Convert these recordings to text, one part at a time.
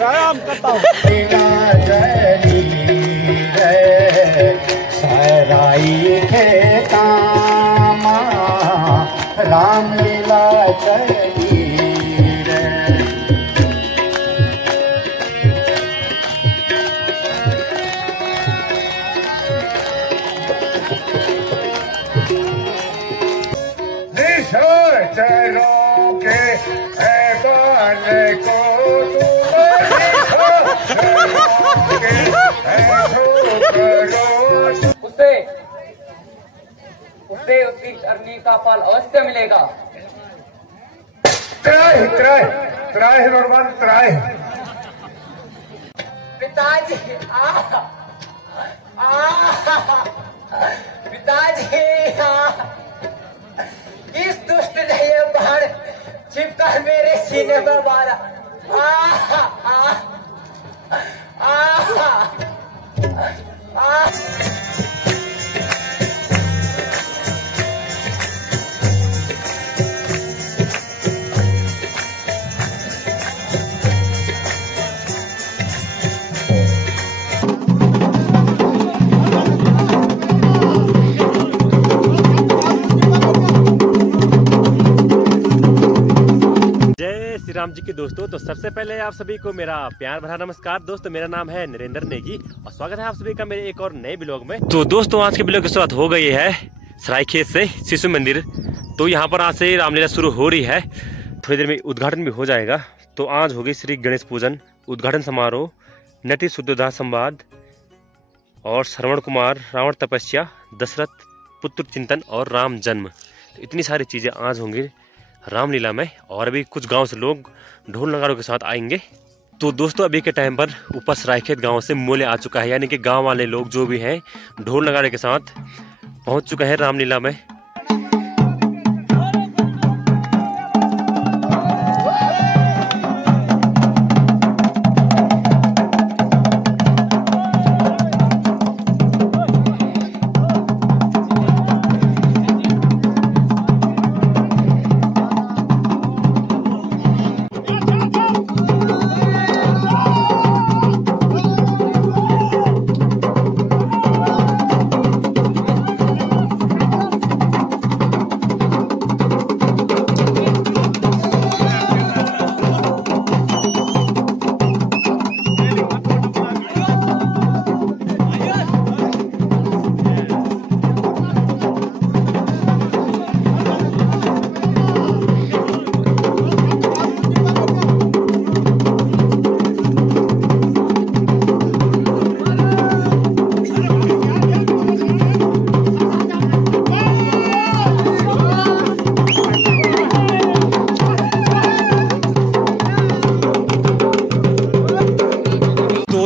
व्यायाम करता हूँ। सराई खेता रामलीला चली रे। निशाचरों के ऐबान को उससे उसकी करनी का फल अवश्य मिलेगा। त्राही त्राही त्राही नौरवान त्राही। पिताजी पिताजी इस दुष्ट ने ये बाण छिपकर मेरे सीने में मारा। श्री राम जी के दोस्तों, तो सबसे पहले आप सभी को मेरा प्यार भरा नमस्कार। दोस्तों मेरा नाम है नरेंद्र नेगी और स्वागत है आप सभी का मेरे एक और नए ब्लॉग में। तो दोस्तों आज के ब्लॉग की शुरुआत हो गई है सरायखेत से शिशु मंदिर। तो यहाँ पर आज से रामलीला शुरू हो रही है, थोड़ी देर में उद्घाटन भी हो जाएगा। तो आज होगी श्री गणेश पूजन, उद्घाटन समारोह, नटी शुद्धोदास संवाद और श्रवण कुमार, रावण तपस्या, दशरथ पुत्र चिंतन और राम जन्म। तो इतनी सारी चीजें आज होंगी रामलीला में। और अभी कुछ गांव से लोग ढोल नगाड़ों के साथ आएंगे। तो दोस्तों अभी के टाइम पर ऊपर सरायखेत गांव से मूल्य आ चुका है, यानी कि गांव वाले लोग जो भी हैं ढोल नगाड़े के साथ पहुंच चुके हैं रामलीला में।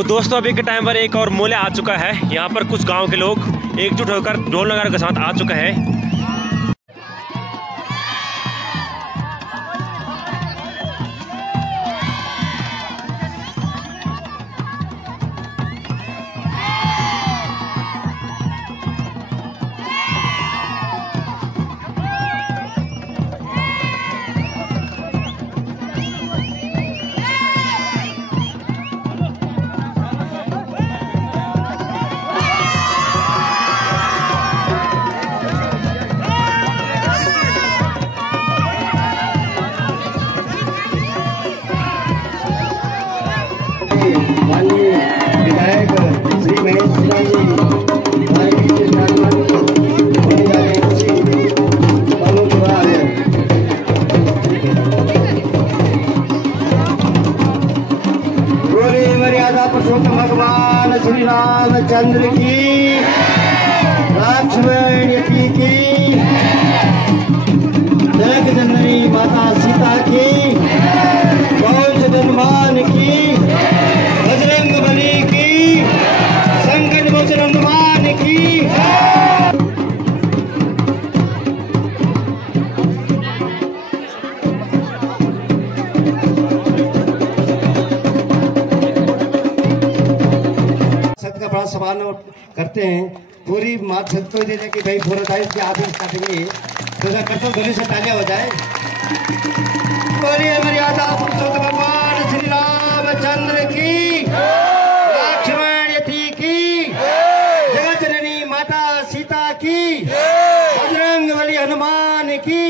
दोस्तों अभी के टाइम पर एक और मूल्य आ चुका है। यहाँ पर कुछ गांव के लोग एकजुट होकर ढोल नगाड़ों के साथ आ चुके हैं। विधायक श्री महेश बोले मर्यादा पुरुषोत्तम भगवान श्री रामचंद्र की, लक्ष्मण की, जनक जननी माता सीता की, कौन हनुमान की, बजरंग बली की, संकट मोचन हनुमान की। सत्य का बड़ा सवाल करते हैं, पूरी मात सत्य को देने की भाई फोरत है, आप ही काटेंगे तो कर्तव्य ध्वनि से तालियां हो जाए। बोलिए मर्यादा पुरुषोत्तम भगवान श्री रामचंद्र की, लक्ष्मण यति की, जगत जननी माता सीता की, बजरंग बली हनुमान की।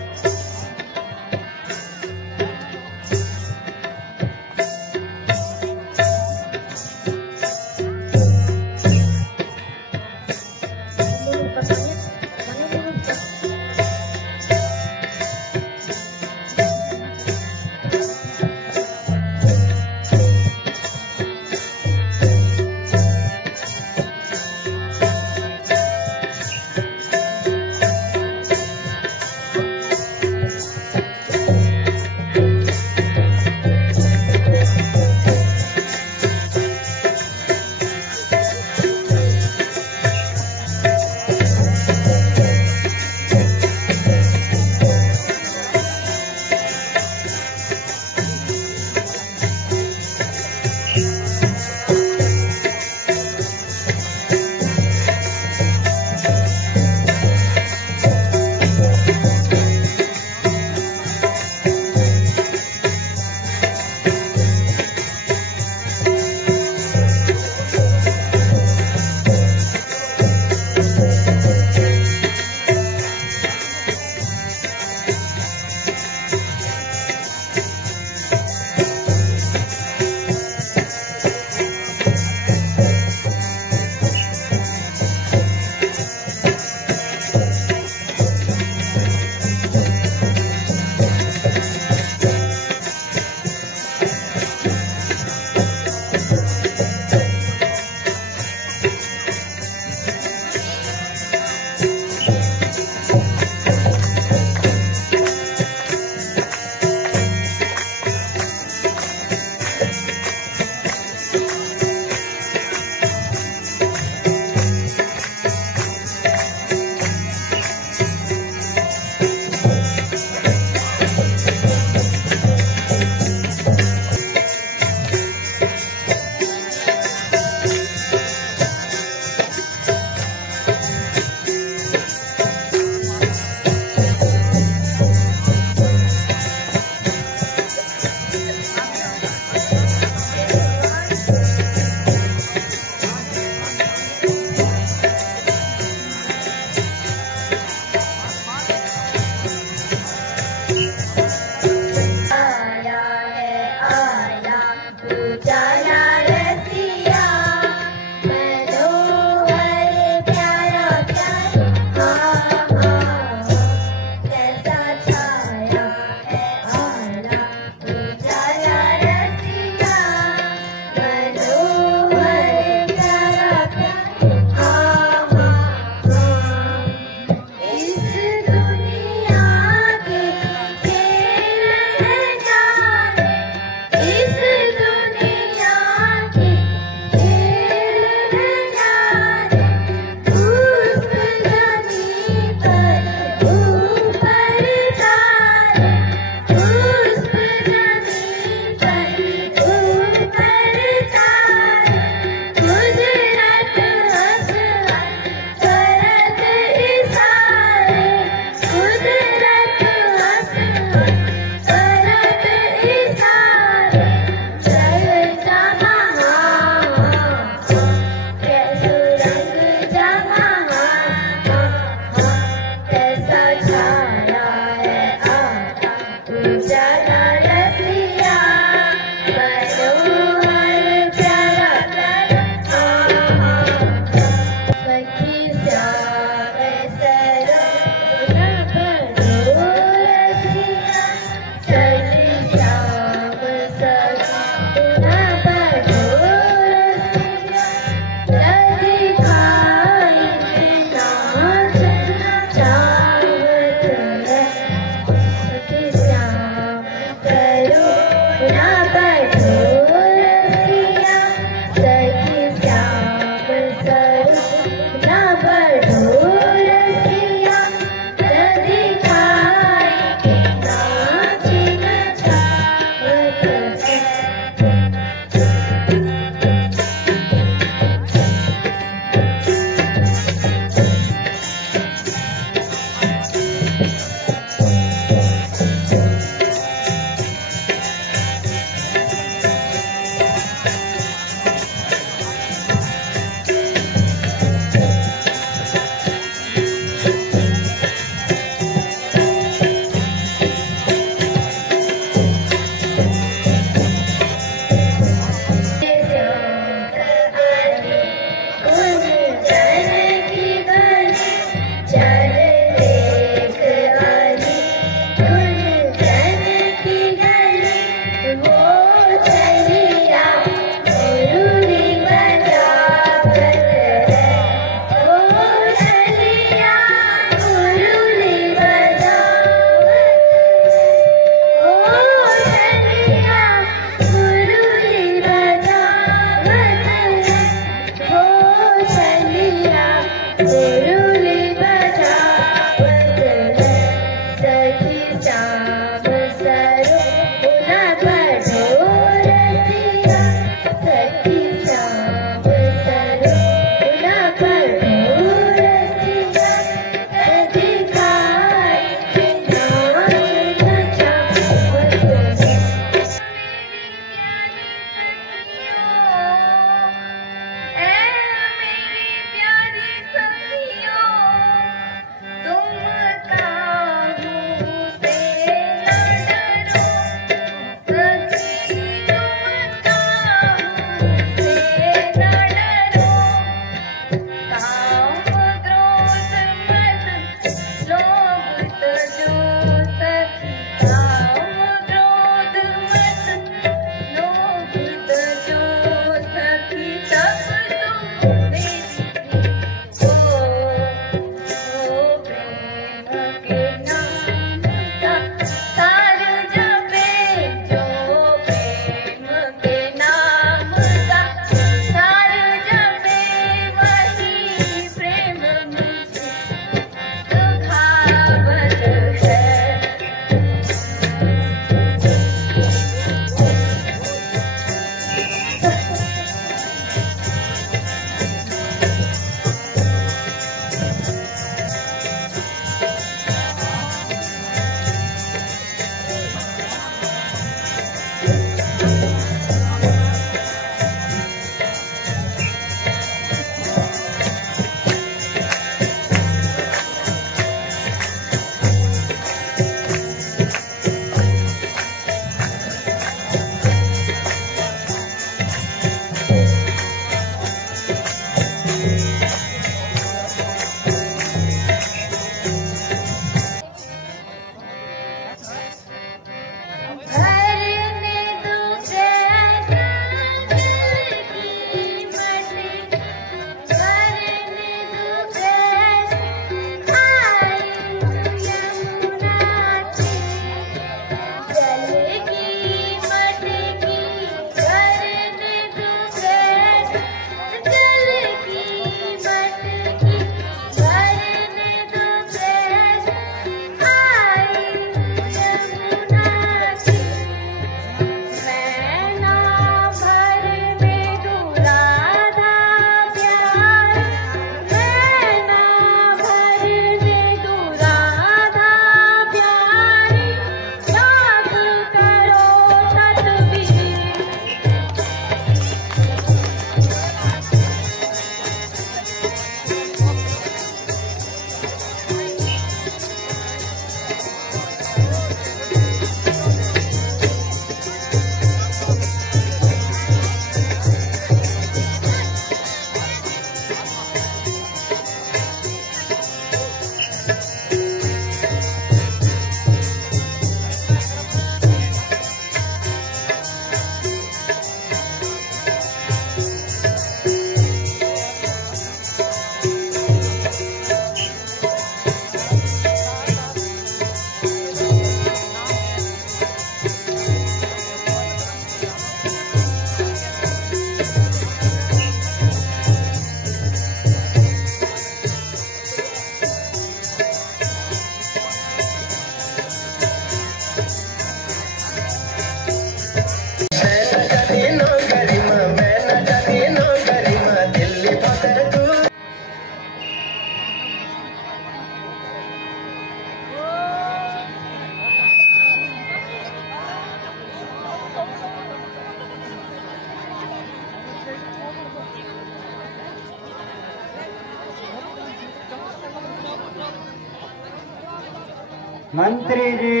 मंत्री जी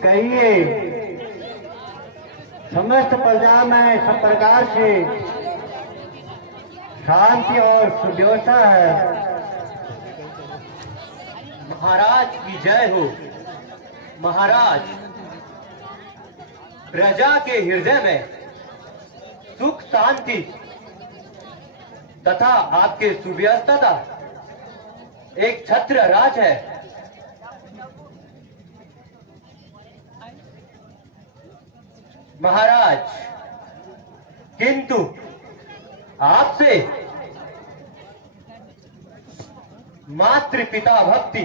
कहिए। समस्त प्रजा में सब प्रकार से शांति और सुव्यवस्था है। महाराज की जय हो। महाराज, प्रजा के हृदय में सुख शांति तथा आपके सुव्यवस्था एक छत्र राज है। महाराज, किंतु आपसे मातृ पिता भक्ति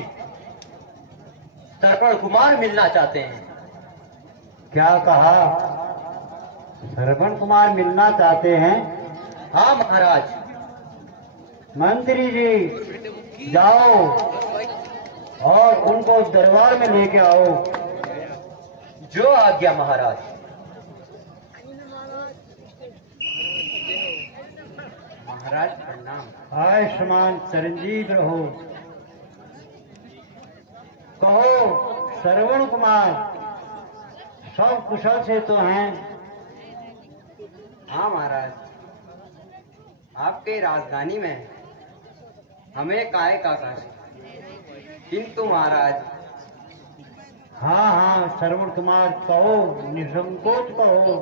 श्रवण कुमार मिलना चाहते हैं। क्या कहा? श्रवण कुमार मिलना चाहते हैं? हाँ महाराज। मंत्री जी जाओ और उनको दरबार में लेके आओ। जो आज्ञा महाराज। महाराज प्रणाम। आयुष्मान चिरंजीव रहो। कहो श्रवण कुमार सब कुशल से तो हैं? हाँ महाराज, आपके राजधानी में हमें काय का कष्ट, किंतु महाराज। हाँ हाँ श्रवण कुमार कहो, निसंकोच कहो।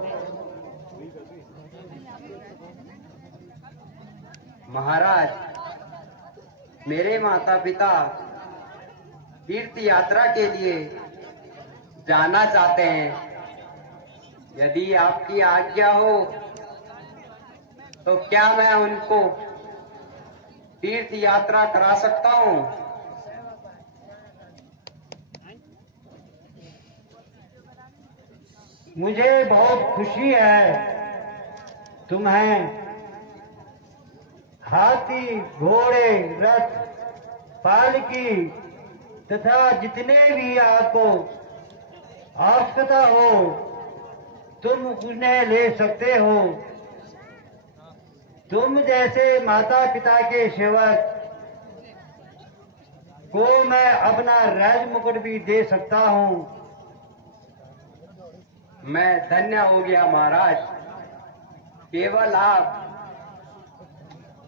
महाराज, मेरे माता पिता तीर्थ यात्रा के लिए जाना चाहते हैं। यदि आपकी आज्ञा हो तो क्या मैं उनको तीर्थ यात्रा करा सकता हूँ? मुझे बहुत खुशी है तुम्हें हाथी, घोड़े, रथ, पालकी तथा जितने भी आपको आवश्यकता हो तुम उन्हें ले सकते हो। तुम जैसे माता पिता के सेवक को मैं अपना राज मुकुट भी दे सकता हूँ। मैं धन्य हो गया महाराज। केवल आप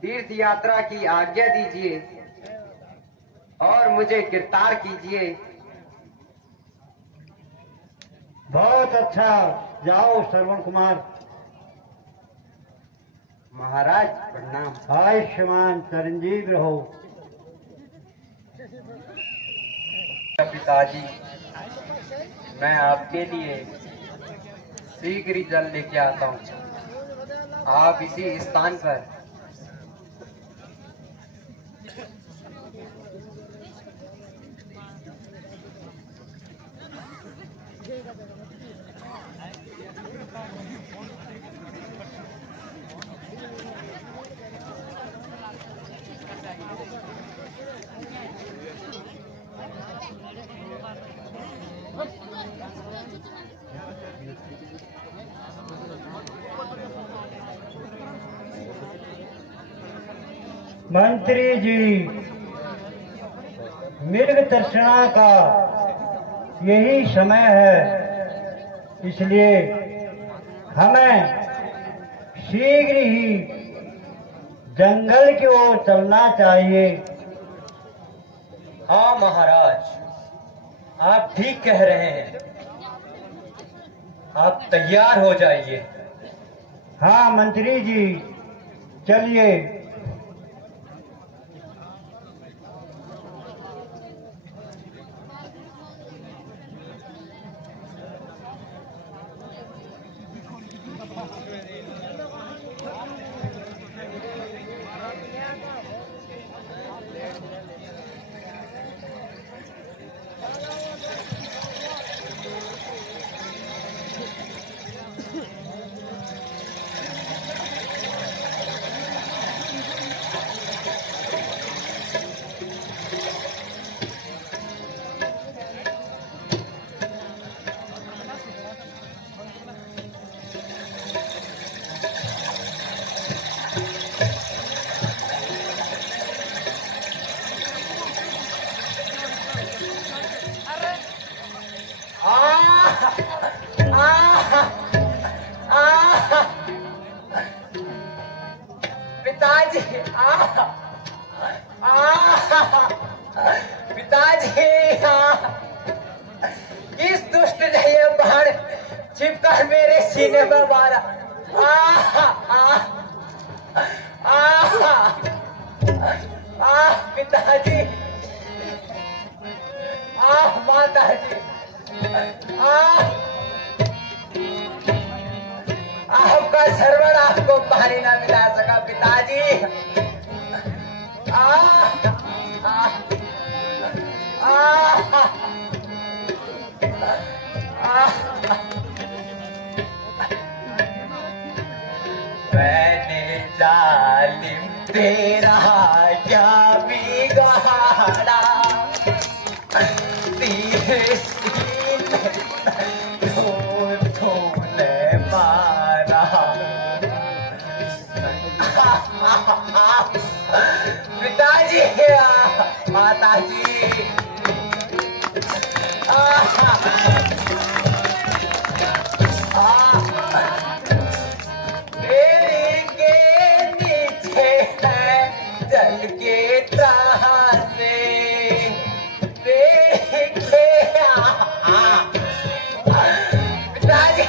तीर्थ यात्रा की आज्ञा दीजिए और मुझे गिरफ्तार कीजिए। बहुत अच्छा, जाओ श्रवण कुमार। महाराज प्रणाम। आयुष्मान चिरंजीव रहो। पिताजी, मैं आपके लिए शीघ्र ही जल लेके आता हूँ। आप इसी स्थान पर मंत्री जी, मृग तर्षणा का यही समय है, इसलिए हमें शीघ्र ही जंगल की ओर चलना चाहिए। हाँ महाराज, आप ठीक कह रहे हैं। आप तैयार हो जाइए। हाँ मंत्री जी, चलिए। चिपका मेरे सीने में मारा। पिताजी, माताजी, आपका सर्वण आपको पानी ना मिला सका पिताजी। मैंने जालिम तेरा क्या बिगाड़ा, तेरे सीने तूने मारा। पिताजी, माताजी, मेरे के नीचे है जल के त्रासे देखे। पिताजी,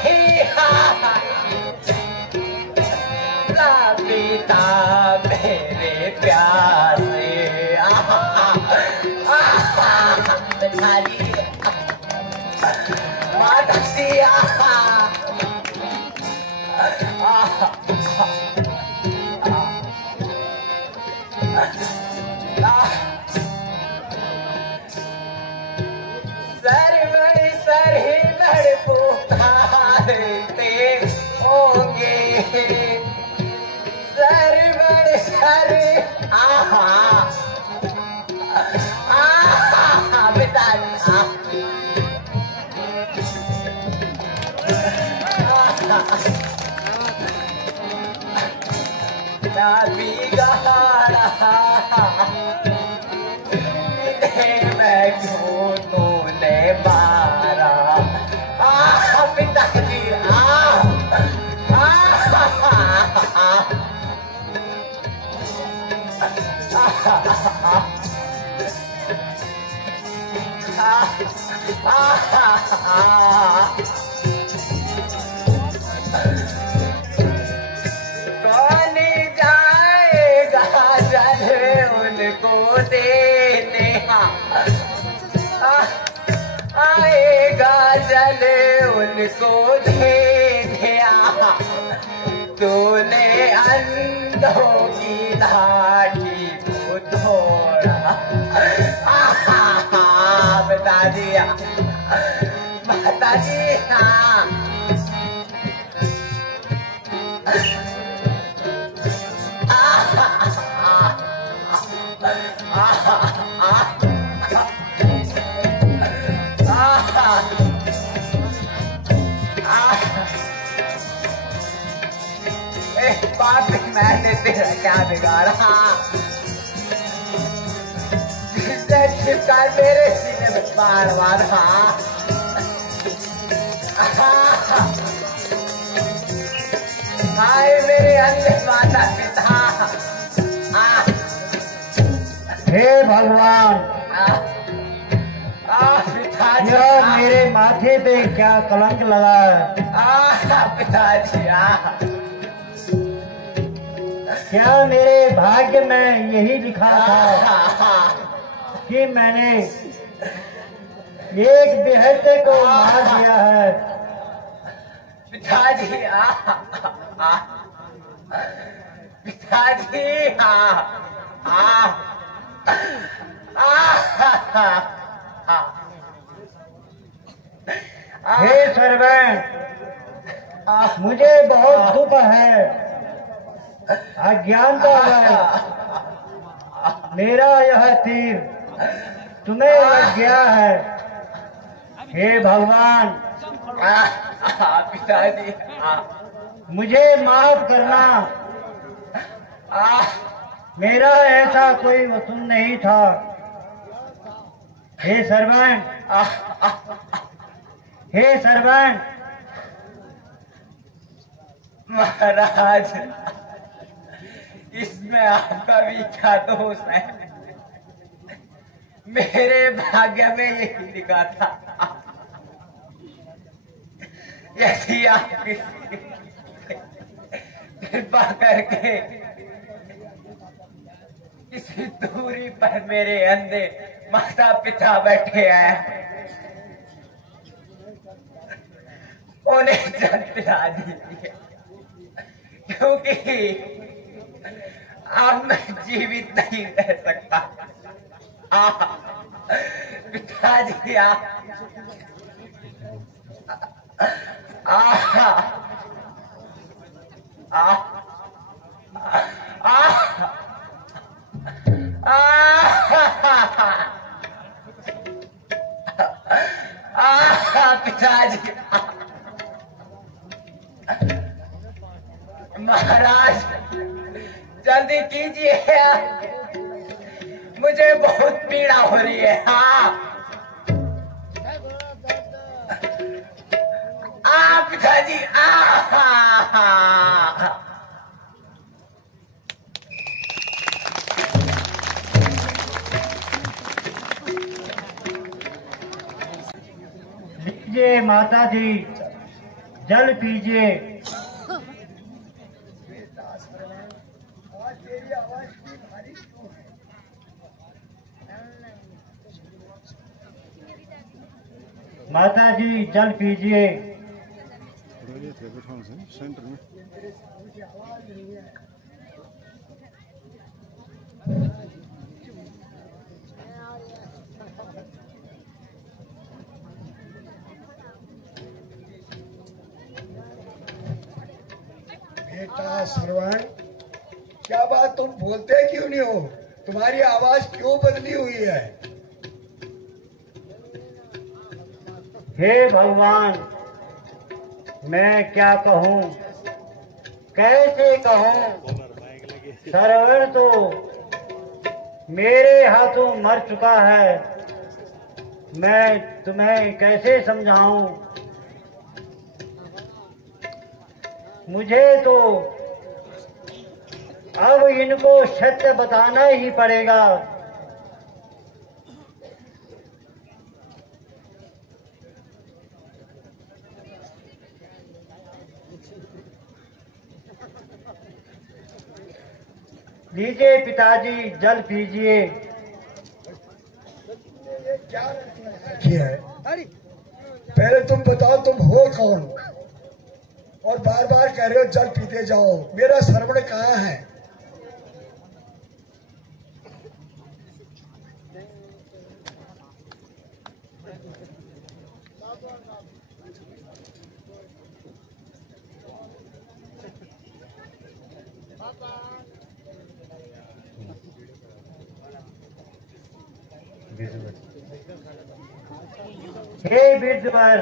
पिता मेरे प्यासे। पिताजी, माताजी, सर ही लड़ पुकारते होंगे, सर मैं क्यों तूने मारा। पिताजी, कौन जाएगा जल उनको देने, आएगा जल उनको देने। तूने अंधों की लाठी को तोड़ा। पिताजी, माताजी, बाप मैंने तेरा क्या बिगाड़ा, जिसने छिपका मेरे सीने में बार बार। हाय मेरे अन्य माता पिता। हे भगवान, यह मेरे माथे पे क्या कलंक लगा है। पिताजी, क्या मेरे भाग्य में यही लिखा था कि मैंने एक बेहते को मार दिया है। पिताजी, पिताजी, हे सर्वण, मुझे बहुत दुख है, अज्ञानता है। मेरा यह तीर तुम्हें लग गया है। हे भगवान, पिताजी, मुझे माफ करना। मेरा ऐसा कोई वसूल नहीं था। हे सर्वण, हे सर्वण, महाराज, इसमें आपका भी क्या दोष है? मेरे भाग्य में यही लिखा था। यदि आप कृपा करके किसी दूरी पर मेरे अंधे माता पिता बैठे हैं, उन्हें जल पिला दीजिए, क्योंकि अब मैं जीवित नहीं रह सकता। पिताजी आप पिताजी महाराज जल्दी कीजिए, मुझे बहुत पीड़ा हो रही है। पिताजी लीजिए माता जी, जल पीजिए। माता जी जल पीजिए। सेंटर में बेटा श्रवण, क्या बात, तुम बोलते क्यों नहीं हो? तुम्हारी आवाज क्यों बदली हुई है? हे भगवान, मैं क्या कहूँ, कैसे कहूँ? श्रवण तो मेरे हाथों मर चुका है, मैं तुम्हें कैसे समझाऊं? मुझे तो अब इनको सत्य बताना ही पड़ेगा। लीजिए पिताजी, जल पीजिए। क्या किया है? पहले तुम बताओ, तुम हो कौन? और बार बार कह रहे हो जल पीते जाओ। मेरा श्रवण कहाँ है? हे विद्वर,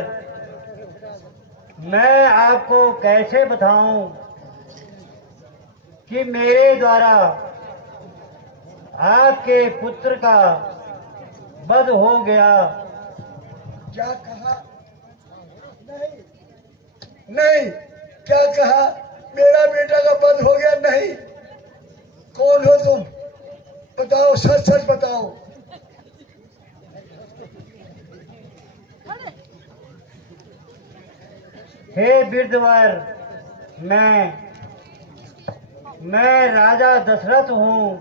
मैं आपको कैसे बताऊं कि मेरे द्वारा आपके पुत्र का वध हो गया। क्या कहा? नहीं नहीं, क्या कहा? मेरा बेटा का वध हो गया? नहीं। कौन हो तुम? बताओ, सच सच बताओ। हे विद्वर, मैं राजा दशरथ हूँ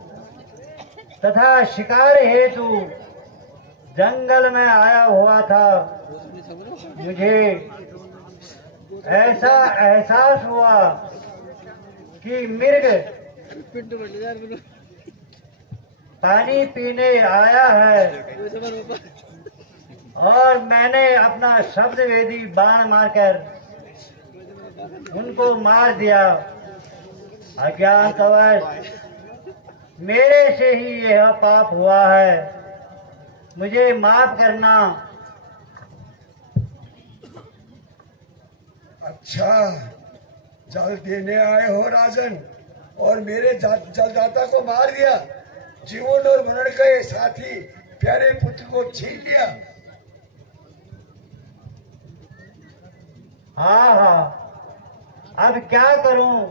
तथा शिकार हेतु जंगल में आया हुआ था। मुझे ऐसा एहसास हुआ कि मृग पानी पीने आया है और मैंने अपना शब्द वेदी बाण मारकर उनको मार दिया। अज्ञानवश मेरे से ही यह पाप हुआ है, मुझे माफ करना। अच्छा, जल देने आए हो राजन और मेरे जलदाता को मार दिया। जीवन और मरण के साथी प्यारे पुत्र को छीन लिया। हाँ, अब क्या करूं,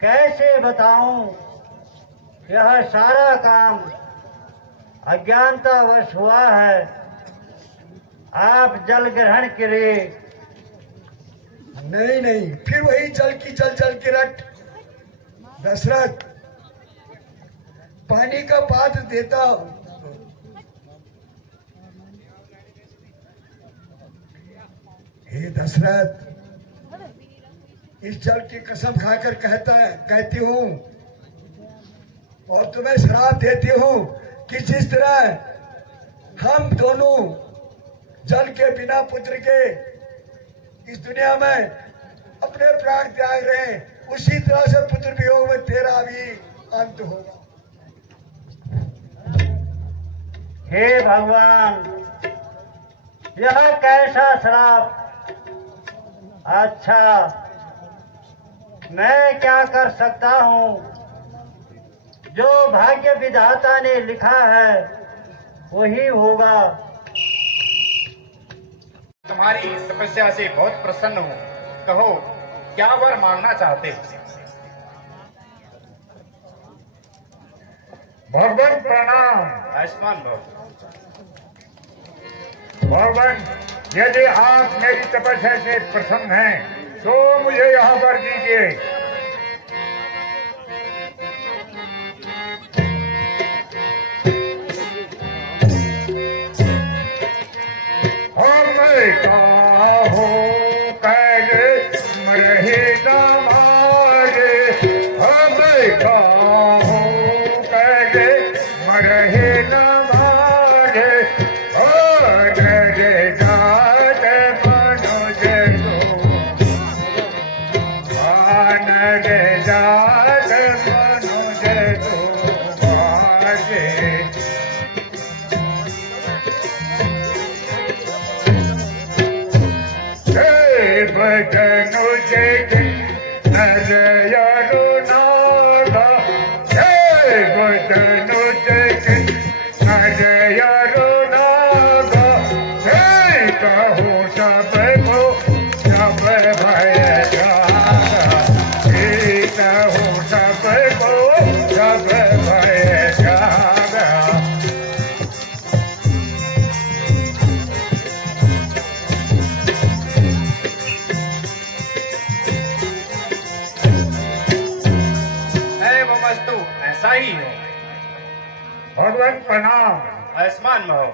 कैसे बताऊं? यह सारा काम अज्ञानतावश हुआ है। आप जल ग्रहण करिए नहीं नहीं, फिर वही जल की जल की रट। दशरथ, पानी का पात्र देता हूं। हे दशरथ, इस जल की कसम खाकर कहती हूं और तुम्हें श्राप देती हूं कि जिस तरह हम दोनों जल के बिना पुत्र के इस दुनिया में अपने प्राण त्याग रहे हैं, उसी तरह से पुत्र वियोग में तेरा भी अंत होगा। हे भगवान, यह कैसा श्राप? अच्छा, मैं क्या कर सकता हूँ? जो भाग्य विधाता ने लिखा है वही होगा। तुम्हारी तपस्या से बहुत प्रसन्न हूँ। कहो, क्या वर मांगना चाहते हो? भगवान प्रणाम। आयुष्मान भव। भगवान, यदि आप मेरी तपस्या से प्रसन्न हैं तो मुझे यह वर दीजिए। ऐसा ही हो। भगवान प्रणाम। आयुष्मान भव।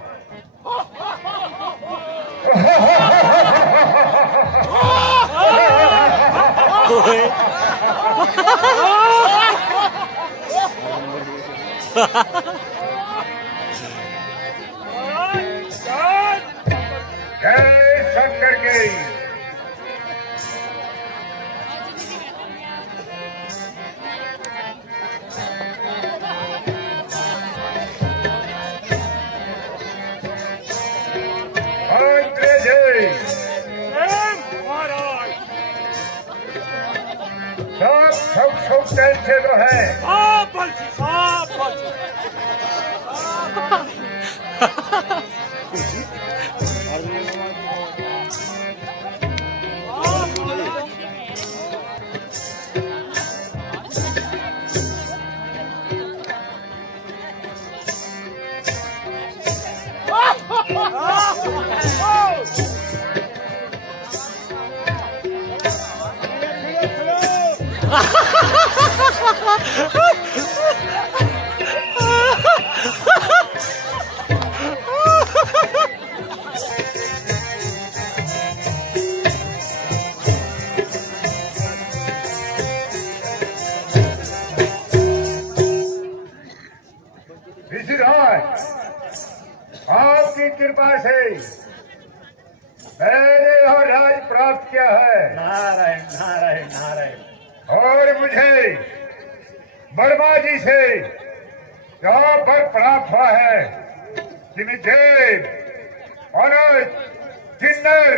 जय शंकर की। सब से तो है। आपकी कृपा से मैंने और राज प्राप्त किया है। नारायण नारायण नारायण। और मुझे वर्मा जी से यहाँ पर प्राप्त हुआ है कि मैं देव और किन्नर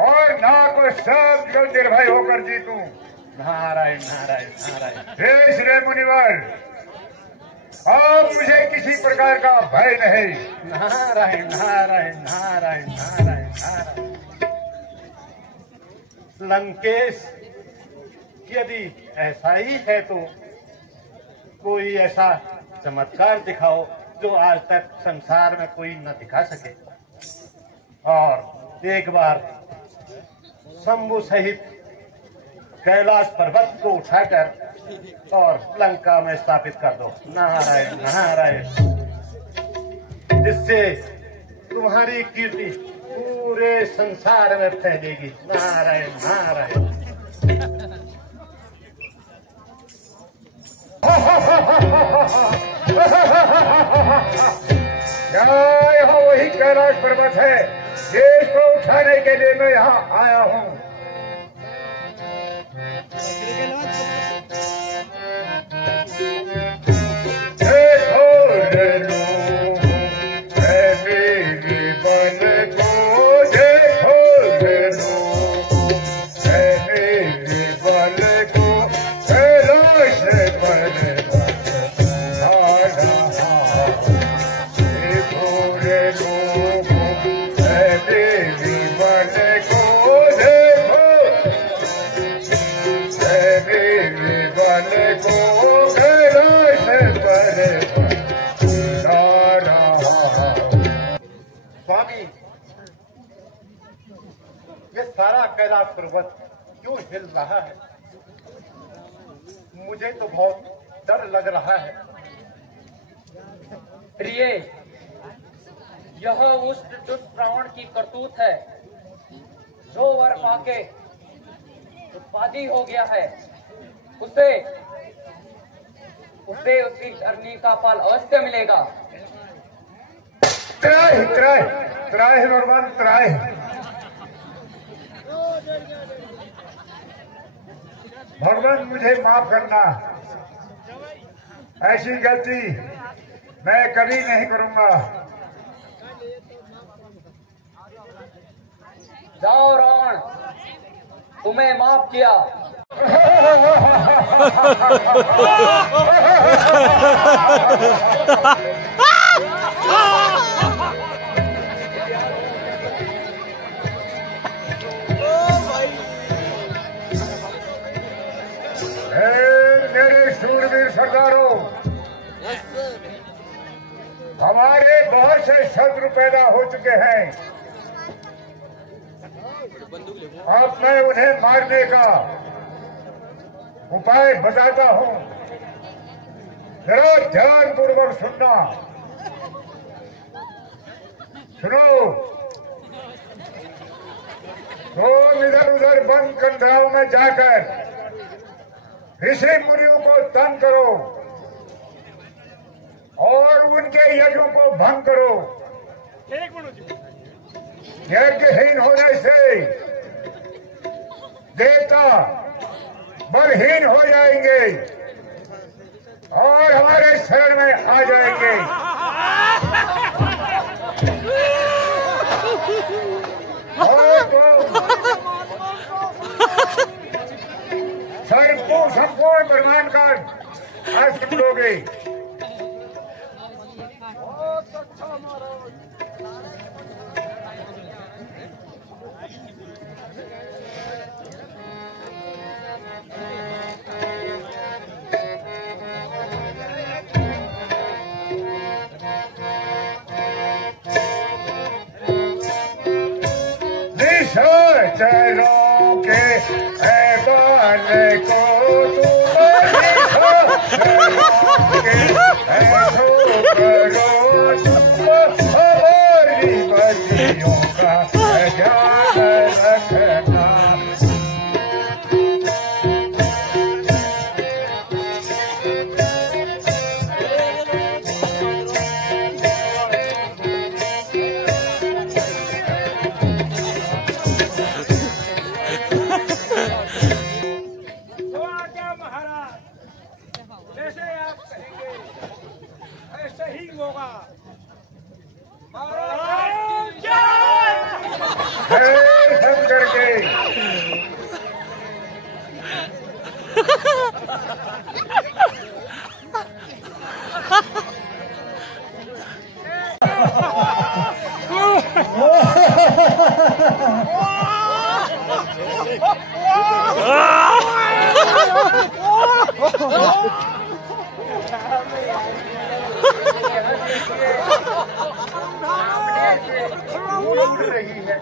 और नाग को सब जल निर्भय होकर जीतूं। नारायण नारायण नारायण। हे श्री मुनिवर, आप मुझे किसी प्रकार का भय नहीं। नारायण नारायण नारायण नारायण नारायण। लंकेश, यदि ऐसा ही है तो कोई ऐसा चमत्कार दिखाओ जो आज तक संसार में कोई न दिखा सके, और एक बार शंभु सहित कैलाश पर्वत को उठाकर और लंका में स्थापित कर दो। नारायण नारायण, जिससे तुम्हारी कीर्ति पूरे संसार में फैलेगी। नारायण नारायण। यहाँ वही कैलाश पर्वत है, देश को उठाने के लिए मैं यहाँ आया हूँ। ये सारा कैलाश पर्वत क्यों हिल रहा है? मुझे तो बहुत डर लग रहा है। प्रिय, यह उस दुष्ट रावण की करतूत है जो वर पाके उत्पादी हो गया है। उसे उसकी करनी का फल अवश्य मिलेगा। त्राहि त्राहि त्राहि भगवान त्राहि। भगवान मुझे माफ करना, ऐसी गलती मैं कभी नहीं करूंगा। जाओ रावण, तुम्हें माफ किया। मेरे शूरवीर सरदारों, हमारे बहुत से शत्रु पैदा हो चुके हैं। अब मैं उन्हें मारने का उपाय बताता हूं, जरा ध्यानपूर्वक सुनना। सुनो, तुम इधर उधर बंद कंधाओं में जाकर ऋषि मुनियों को तंग करो और उनके यज्ञों को भंग करो। यज्ञहीन होने से देवता बलहीन हो जाएंगे और हमारे शरण में आ जाएंगे। और तो संपूर्ण ब्रह्मांड का आश्रम लोगे। बहुत अच्छा महाराज। चलो के बाल को करो हमारी बच्चियों का ध्यान रखना। रही है।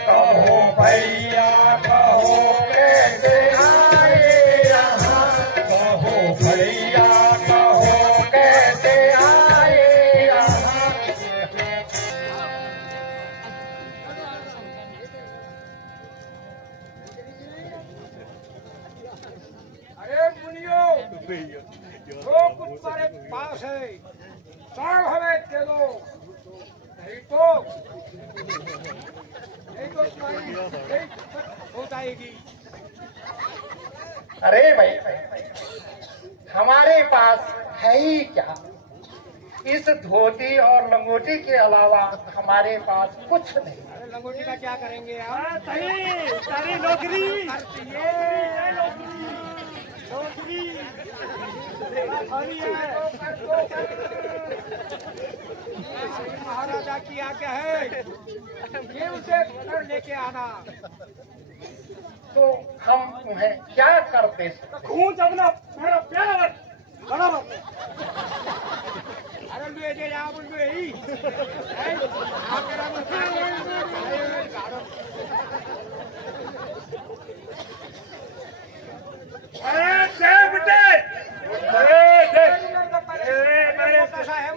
कहो भैया कहो कैसे आए यहाँ, कहो भैया कहो कैसे आए यहाँ। अरे मुनियो, जो कुछ तुम्हारे पास है सब हमें दे दो, नहीं तो तुम्हारी हो जाएगी। अरे भाई हमारे पास है ही क्या, इस धोती और लंगोटी के अलावा हमारे पास कुछ नहीं। अरे लंगोटी का क्या करेंगे आप? सारी नौकरी महाराजा की आज्ञा है, ये उसे घर लेके आना। तो हम तुम्हें क्या कर दे सकते? खून अपना मेरा प्यार बराबर। अरे ले जे आप उनमें ही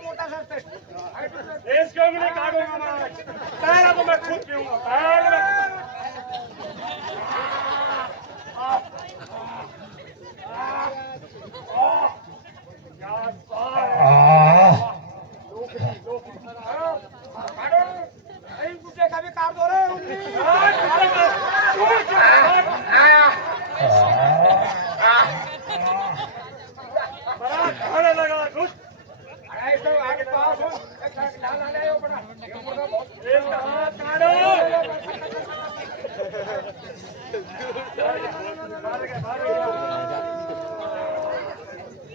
मोटा सा इसके उंगली काटूंगा मैं, पहला तो मैं खुद पीऊंगा, पहला का भी काट दो रे। खाने लगा कुछ आगे पास हो इसका हाथ काटो।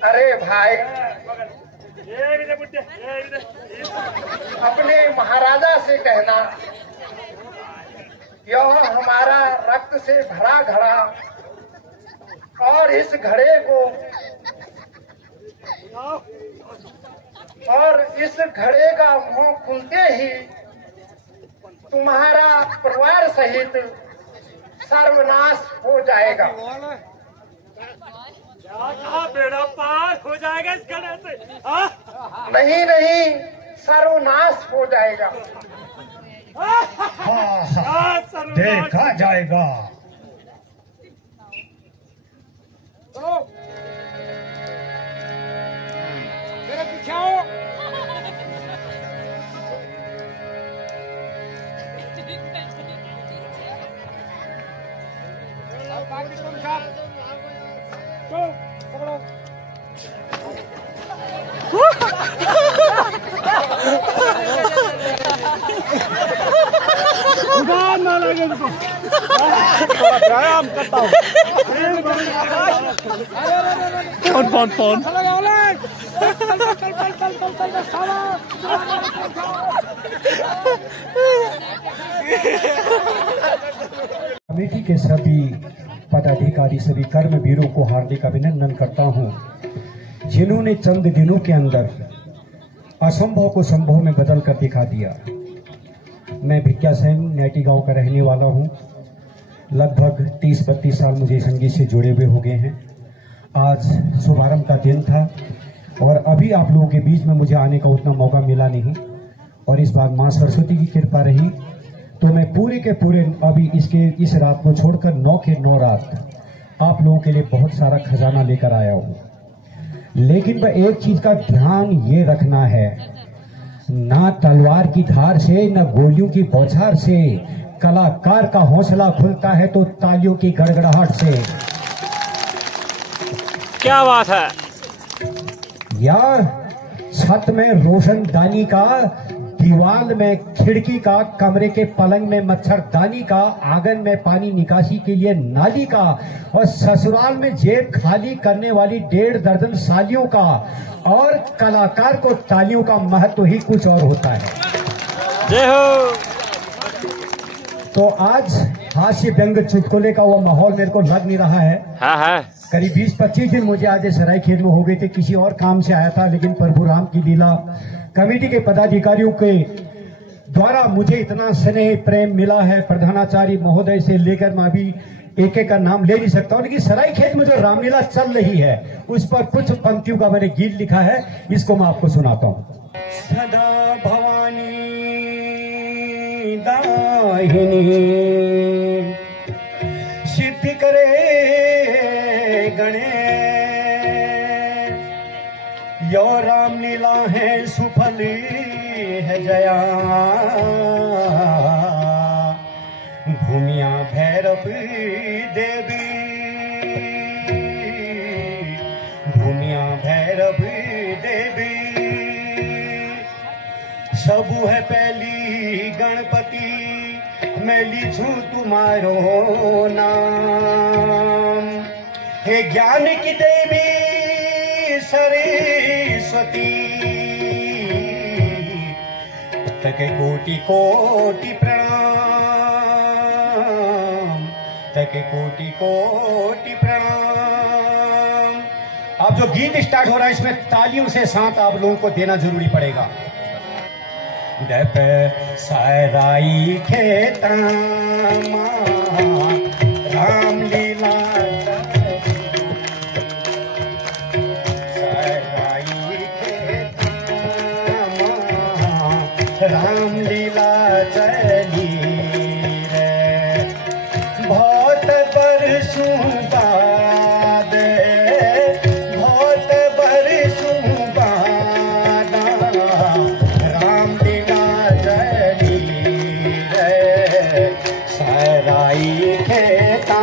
अरे भाई ये भी दे बुड्ढे, ये भी दे। अपने महाराजा से कहना, यह हमारा रक्त से भरा घड़ा, और इस घड़े को और इस घड़े का मुंह खुलते ही तुम्हारा परिवार सहित सर्वनाश हो जाएगा। क्या बेड़ा पार हो जाएगा इस घड़े से? हाँ? नहीं नहीं, सर्वनाश हो जाएगा। देखा जाएगा। चलो मेरे पीछे आओ। बाकी तुम सब तो पकड़ो। उड़ान ना लगे इनको। व्यायाम करता हूँ। फोन कमेटी के सभी पदाधिकारी, सभी कर्मवीरों को हार्दिक अभिनंदन करता हूं, जिन्होंने चंद दिनों के अंदर असंभव को संभव में बदल कर दिखा दिया। मैं भिक्या सेन नैटी गांव का रहने वाला हूं। लगभग 30-32 साल मुझे संगीत से जुड़े हुए हो गए हैं। आज शुभारंभ का दिन था और अभी आप लोगों के बीच में मुझे आने का उतना मौका मिला नहीं, और इस बार मां सरस्वती की कृपा रही तो मैं पूरे के पूरे अभी इस रात को छोड़कर 9 के 9 रात आप लोगों के लिए बहुत सारा खजाना लेकर आया हूँ। लेकिन वह एक चीज का ध्यान ये रखना है, ना तलवार की धार से न गोलियों की बौछार से कलाकार का हौसला खुलता है तो तालियों की गड़गड़ाहट से। क्या बात है यार, छत में रोशनदानी का दीवार में खिड़की का, कमरे के पलंग में मच्छरदानी का, आंगन में पानी निकासी के लिए नाली का, और ससुराल में जेब खाली करने वाली 1.5 दर्जन सालियों का, और कलाकार को तालियों का महत्व ही कुछ और होता है। जय हो। तो आज हास्य व्यंग चुटकुले का वो माहौल मेरे को लग नहीं रहा है। हाँ हाँ। करीब 20-25 दिन मुझे आज सरायखेल में हो गए थे, किसी और काम से आया था, लेकिन प्रभु राम की लीला, कमेटी के पदाधिकारियों के द्वारा मुझे इतना स्नेह प्रेम मिला है, प्रधानाचार्य महोदय से लेकर मैं भी एक का नाम ले नहीं सकता हूं, लेकिन सरायखेल में जो रामलीला चल रही है उस पर कुछ पंक्तियों का मैंने गीत लिखा है, इसको मैं आपको सुनाता हूं। सदा भवानी दाहिनी सिद्धि करे गणेश, यो रामलीला है सुफल है जया, भूमिया भैरव देवी, भूमिया भैरव देवी, सबू है पहली गणपति, मैं लिखू तुम्हारो नाम, हे ज्ञान की देवी सरस्वती, तके कोटि कोटि प्रणाम, तके कोटि कोटि प्रणाम। अब जो गीत स्टार्ट हो रहा है इसमें तालियों से साथ आप लोगों को देना जरूरी पड़ेगा। दप सराई खेता रामलीला, सराई खेता रामलीला चली रे, बहुत बरसों बाद, बहुत बरसों बाद रामलीला चली रे, सराई खेता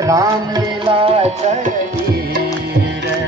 रामलीला चली रे।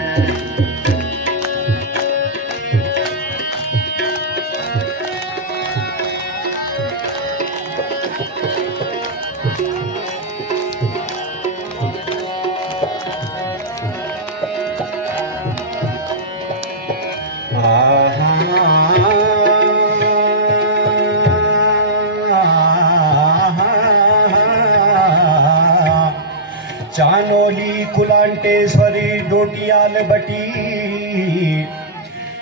चानोली कुलांटेश्वरी डोटियाल बटी,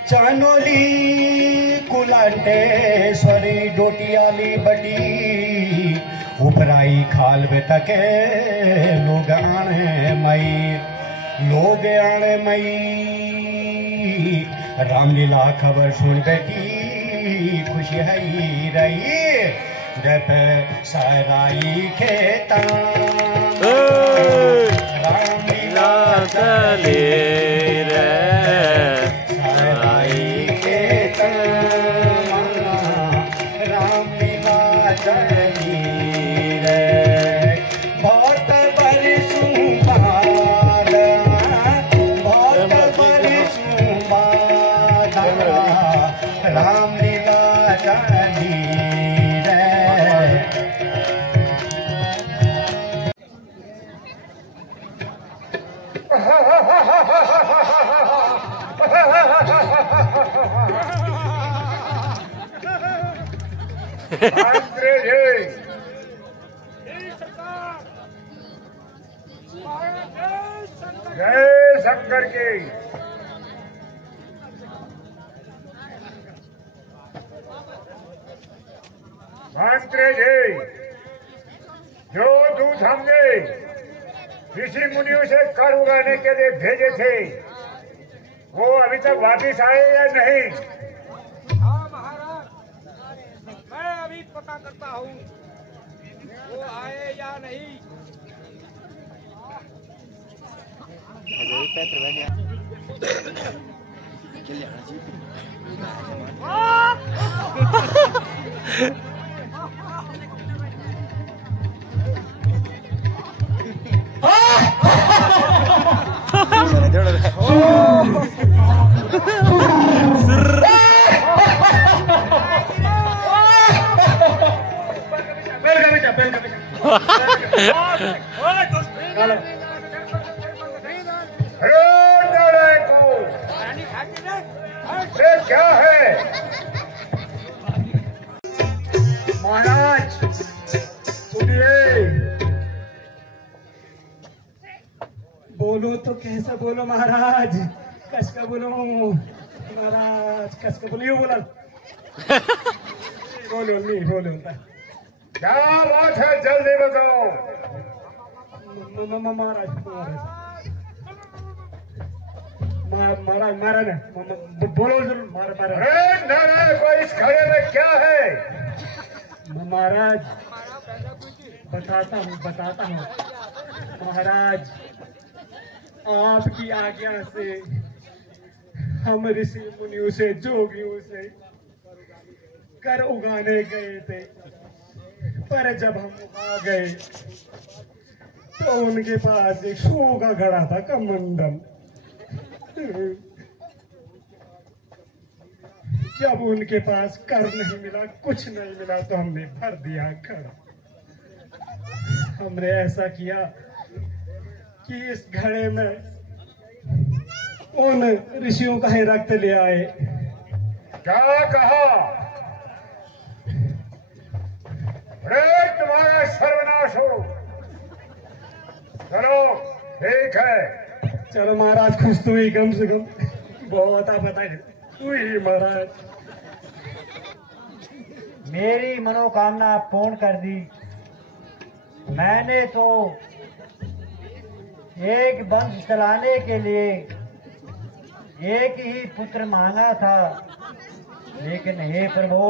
चानोली कुलांटेश्वरी डोटियाली बटी, उपराई खाल में तके लोग आने मई, लोग आने मई, रामलीला खबर सुन बेटी खुशी है रही, जब सराई खेता रामलीला चले रे, सराई खेता रामलीला चली रे, बहुत बरसों बाद, बहुत बरसों बाद रामलीला चली रे। जय शंकर की। मंत्री जी, जो दूध हमने ऋषि मुनियों से कर उगाने के लिए भेजे थे वो अभी तक वापिस आए या नहीं? हाँ महाराज, मैं अभी पता करता हूँ वो आए या नहीं। ये क्या है? महाराज सुनिए, बोलो तो कैसे बोलो महाराज, कस का बोलो महाराज, कस का बोलियो बोला बोलो नहीं बोलो क्या बात है, जल्दी बताओ। महाराज महाराज महाराज बोलो जरूर महाराज। अरे नारायण, इस घड़े में क्या है? महाराज बताता हूँ महाराज, आपकी आज्ञा से हम ऋषि मुनियों से जोगियों से कर उगाने गए थे, पर जब हम उगा गए तो उनके पास एक शो का घड़ा था, कमंडल। जब उनके पास कर नहीं मिला, कुछ नहीं मिला, तो हमने भर दिया कर। हमने ऐसा किया कि इस घड़े में उन ऋषियों का ही रक्त ले आए। क्या कहा? अरे तुम्हारा सर्वनाश हो। चलो ठीक है। चलो महाराज, खुश तो ही कम से कम, बहुत आप बताए तू ही महाराज। मेरी मनोकामना पूर्ण कर दी। मैंने तो एक वंश चलाने के लिए एक ही पुत्र मांगा था, लेकिन हे प्रभु,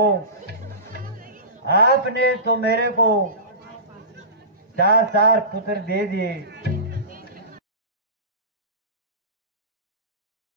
आपने तो मेरे को 4 पुत्र दे दिए।